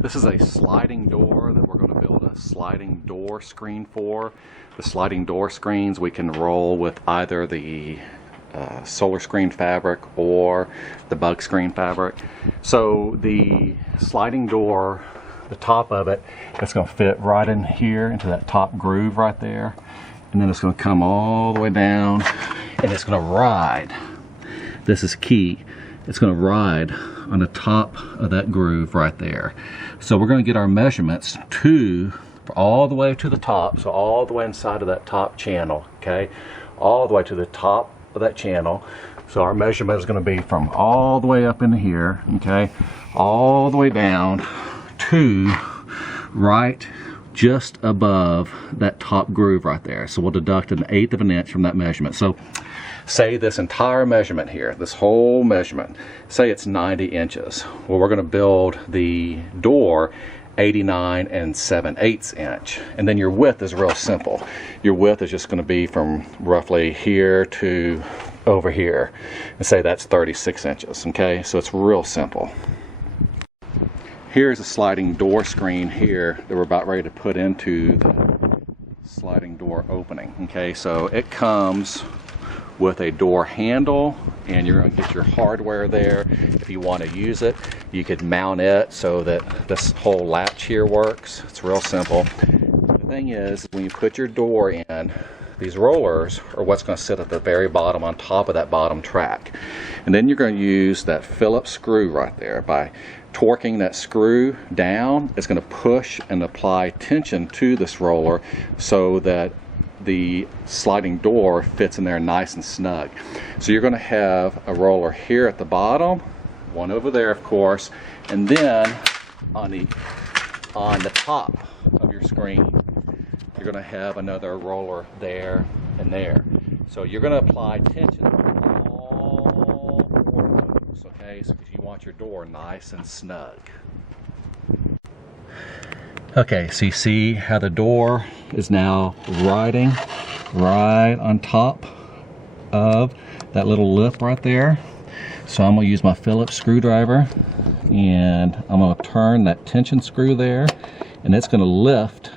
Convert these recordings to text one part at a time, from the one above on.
This is a sliding door that we're going to build a sliding door screen for. The sliding door screens we can roll with either the solar screen fabric or the bug screen fabric. So the sliding door, the top of it, it's going to fit right in here into that top groove right there, and then it's going to come all the way down and it's going to ride. This is key. It's going to ride on the top of that groove right there. So we're going to get our measurements all the way to the top, so all the way inside of that top channel, okay, all the way to the top of that channel. So our measurement is going to be from all the way up in here, okay, all the way down to right just above that top groove right there. So we'll deduct 1/8 of an inch from that measurement. So say this entire measurement here, this whole measurement, say it's 90 inches. Well, we're going to build the door 89 7/8 inch. And then your width is real simple. Your width is just going to be from roughly here to over here. And say that's 36 inches, okay? So it's real simple. Here's a sliding door screen here that we're about ready to put into the sliding door opening, okay? So it comes with a door handle, and you're going to get your hardware there. If you want to use it, you could mount it so that this whole latch here works. It's real simple. The thing is, when you put your door in, these rollers are what's going to sit at the very bottom on top of that bottom track. And then you're going to use that Phillips screw right there. By torquing that screw down, it's going to push and apply tension to this roller so that the sliding door fits in there nice and snug. So you're going to have a roller here at the bottom, one over there of course, and then on the top of your screen you're going to have another roller there and there. So you're going to apply tension on all four of those, okay? So because you want your door nice and snug. Okay, so you see how the door is now riding right on top of that little lip right there. So I'm going to use my Phillips screwdriver and I'm going to turn that tension screw there, and it's going to lift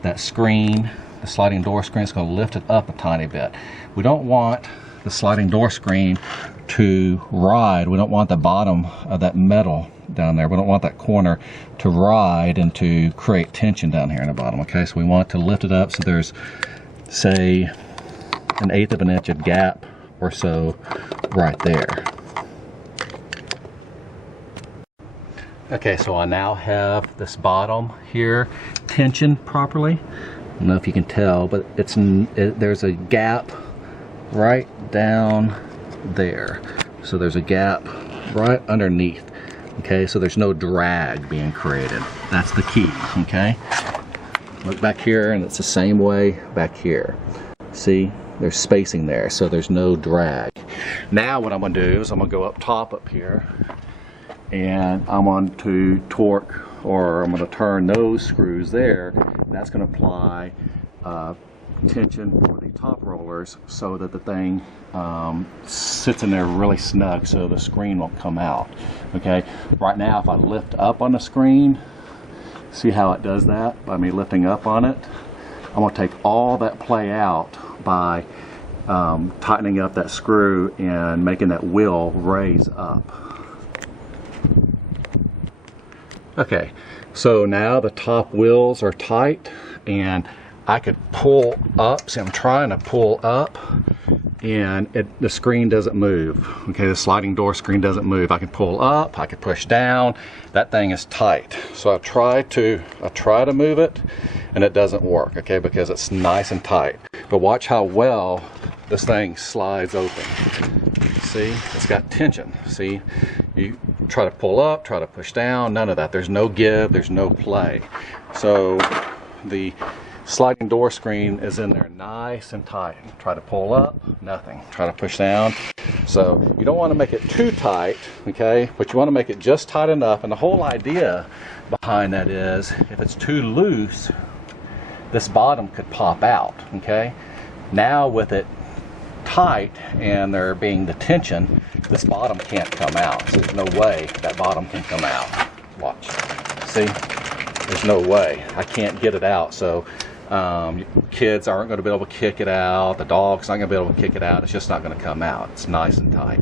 that screen, the sliding door screen. It's going to lift it up a tiny bit. We don't want the sliding door screen to ride. We don't want the bottom of that metal down there. We don't want that corner to ride and to create tension down here in the bottom, okay? So we want to lift it up so there's, say, 1/8 of an inch of gap or so right there. Okay, so I now have this bottom here tensioned properly. I don't know if you can tell, but there's a gap right down there. So there's a gap right underneath. Okay, so there's no drag being created. That's the key, okay? Look back here, and it's the same way back here. See, there's spacing there, so there's no drag. Now what I'm going to do is I'm going to go up top up here, and I'm going to torque, or I'm going to turn those screws there. That's going to apply tension for the top rollers so that the thing sits in there really snug so the screen won't come out. Okay, right now if I lift up on the screen, see how it does that by me lifting up on it? I'm going to take all that play out by tightening up that screw and making that wheel raise up. Okay, so now the top wheels are tight and I could pull up. See, I'm trying to pull up and the screen doesn't move. Okay, the sliding door screen doesn't move. I can pull up, I can push down. That thing is tight. So I try to move it and it doesn't work, okay, because it's nice and tight. But watch how well this thing slides open. See, it's got tension. See, you try to pull up, try to push down, none of that. There's no give, there's no play. So the sliding door screen is in there nice and tight. Try to pull up, nothing. Try to push down. So you don't want to make it too tight, okay, but you want to make it just tight enough. And the whole idea behind that is if it's too loose, this bottom could pop out, okay? Now with it tight and there being the tension, this bottom can't come out. So there's no way that bottom can come out. Watch. See? There's no way. I can't get it out. So kids aren't going to be able to kick it out. The dog's not going to be able to kick it out. It's just not going to come out. It's nice and tight.